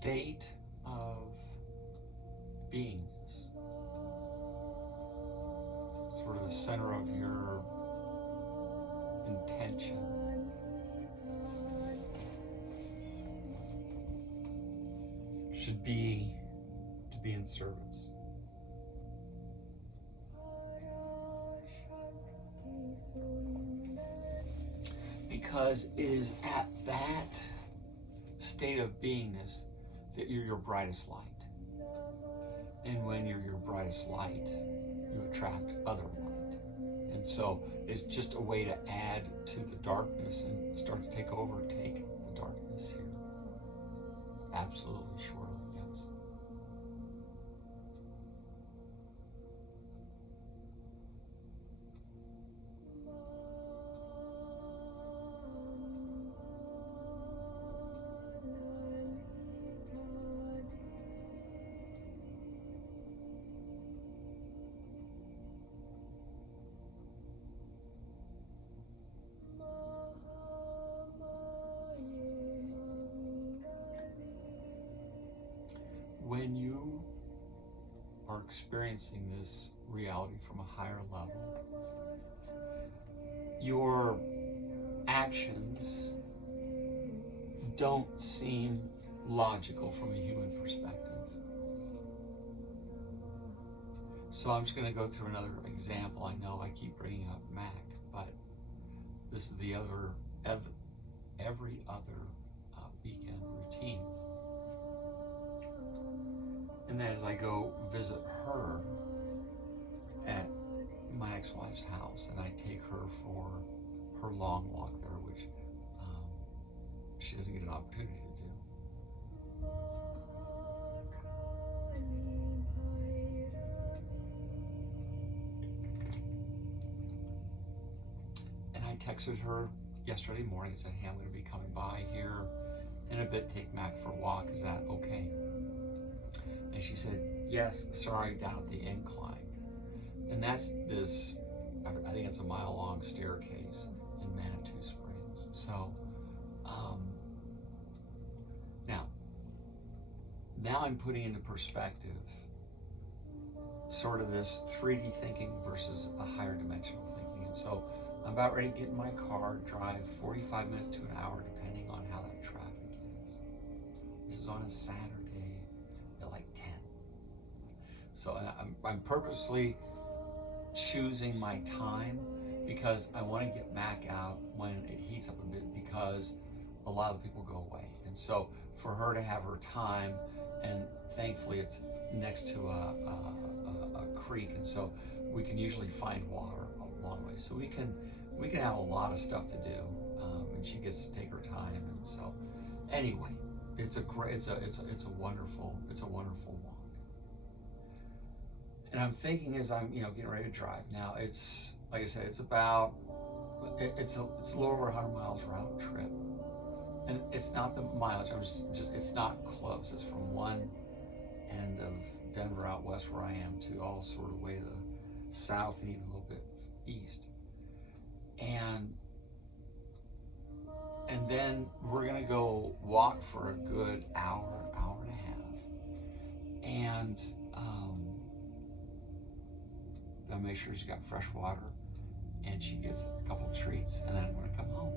state of beingness, sort of the center of your intention, should be to be in service. Because it is at that state of beingness that you're your brightest light. And when you're your brightest light, you attract other light. And so it's just a way to add to the darkness and start to take the darkness here. Absolutely, surely, yes. When you are experiencing this reality from a higher level, your actions don't seem logical from a human perspective. So I'm just going to go through another example. I know I keep bringing up Mac, but this is the other, every other weekend routine. And then as I go visit her at my ex-wife's house, and I take her for her long walk there, which she doesn't get an opportunity to do. And I texted her yesterday morning and said, hey, I'm going to be coming by here in a bit, take Mac for a walk. Is that okay? And she said, yes, sorry, down at the incline. And that's this, I think it's a mile-long staircase in Manitou Springs. So, now I'm putting into perspective sort of this 3D thinking versus a higher dimensional thinking. And so I'm about ready to get in my car, drive 45 minutes to an hour, depending on how that traffic is. This is on a Saturday at like 10. So I'm purposely choosing my time because I want to get Mac out when it heats up a bit, because a lot of the people go away. And so for her to have her time, and thankfully it's next to a creek, and so we can usually find water a long way. So we can have a lot of stuff to do, and she gets to take her time. And so anyway, it's a wonderful walk. And I'm thinking as I'm getting ready to drive now, it's like I said, it's a little over 100 miles round trip. And it's not the mileage, it's not close. It's from one end of Denver out west where I am to all sort of way to the south and even a little bit east. And then we're gonna go walk for a good hour and a half. And then make sure she's got fresh water and she gets a couple of treats, and then I'm gonna come home.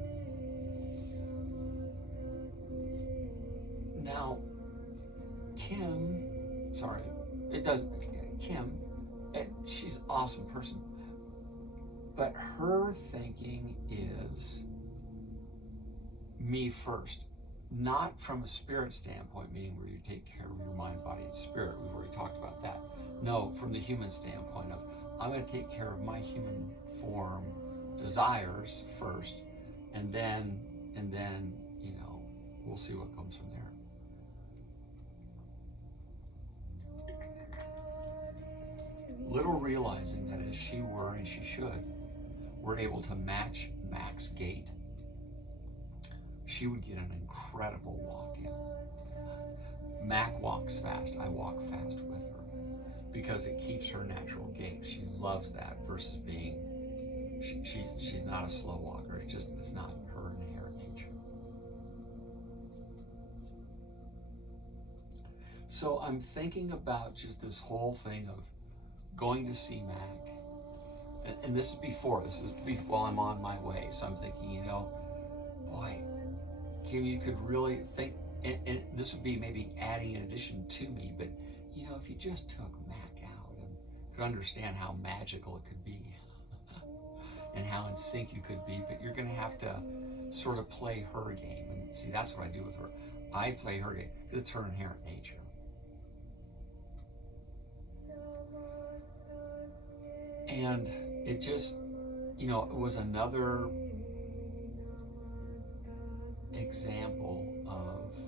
Now, Kim, she's an awesome person, but her thinking is me first, not from a spirit standpoint, meaning where you take care of your mind, body, and spirit. We've already talked about that. No, from the human standpoint of, I'm going to take care of my human form desires first, and then we'll see what comes from there. Little realizing that as she were, and she should, were able to match Mac's gait, she would get an incredible walk in. Mac walks fast, I walk fast with her, because it keeps her natural gait. She loves that versus being, she's not a slow walker. It's not her inherent nature. So I'm thinking about just this whole thing of going to see Mac. And this is while I'm on my way. So I'm thinking, boy, Kim, you could really think, and this would be maybe adding an addition to me, but if you just took Mac out and could understand how magical it could be and how in sync you could be, but you're going to have to sort of play her game. And see, that's what I do with her. I play her game because it's her inherent nature. And it just, it was another example of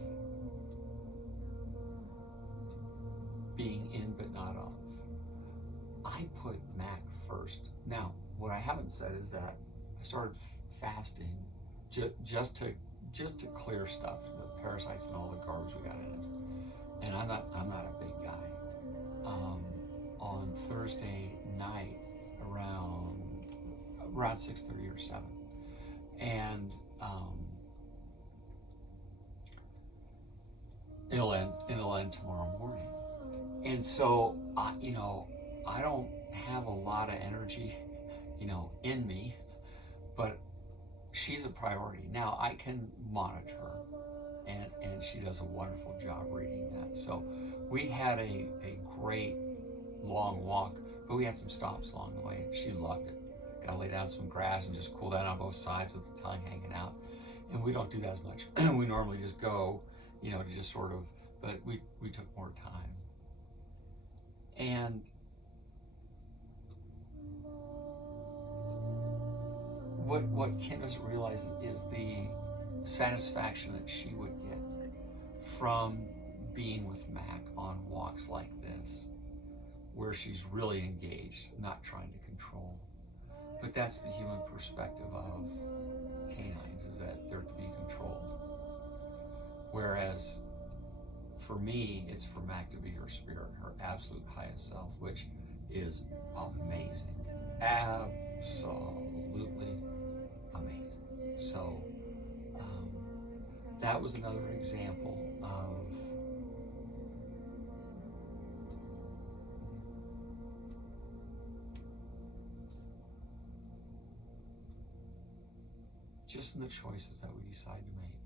being in but not of. I put Mac first. Now, what I haven't said is that I started fasting just to clear stuff, the parasites and all the garbage we got in us. And I'm not a big guy. On Thursday night around 6:30 or 7, and it'll end tomorrow morning. And so I don't have a lot of energy in me, but she's a priority. Now I can monitor her, and she does a wonderful job reading that. So we had a great long walk, but we had some stops along the way. She loved it. Got to lay down some grass and just cool down on both sides with the tongue hanging out. And we don't do that as much. We normally just go, to just sort of, but we took more time. And what Kim doesn't realize is the satisfaction that she would get from being with Mac on walks like this, where she's really engaged, not trying to control. But that's the human perspective of canines, is that they're to be controlled. Whereas for me, it's for Mac to be her spirit, her absolute highest self, which is amazing. Absolutely amazing. So that was another example of just in the choices that we decide to make.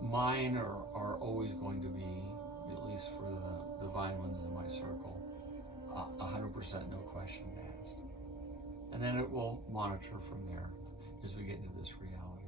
Mine are always going to be, at least for the divine ones in my circle, 100% no question asked. And then it will monitor from there as we get into this reality.